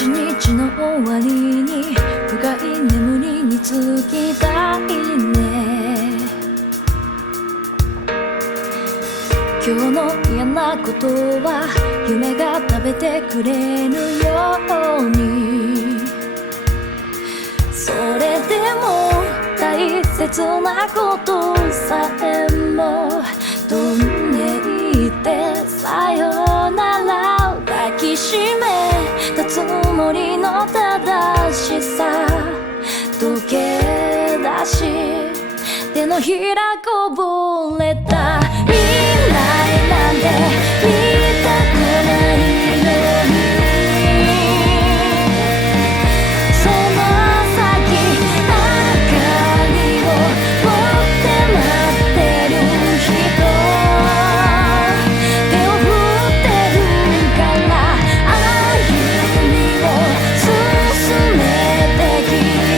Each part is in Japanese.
一日の終わりに深い眠りにつきたいね。今日の嫌なことは夢が食べてくれるように、それでも大切なことさえも飛んでいってさよなら抱きしめたつもりの正しさ溶け出し手のひらこぼれた未来なんて見たくないのに、その先明かりを持って待ってる人手を振ってるから歩みを進めてき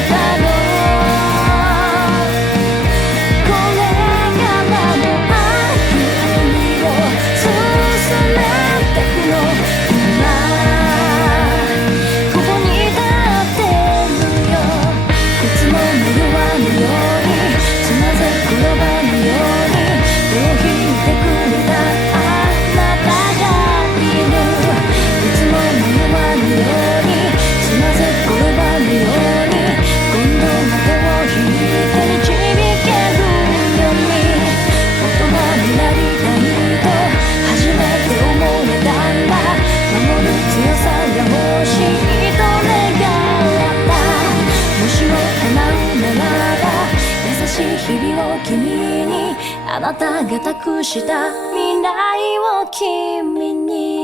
たの。これからの歩みを進めてくの。今ここに立ってるよ。いつも寝るわのようにつまずく転ばぬように手を引いてくれたあなたがいる。いつも寝るわのようにつまずく転ばぬように今度は手を引いて導けるように言葉になりたいと初めて思えたんだ。守る強さが欲しいと願った。もしも叶うならば優しい日々を君にあなたが託した未来を君に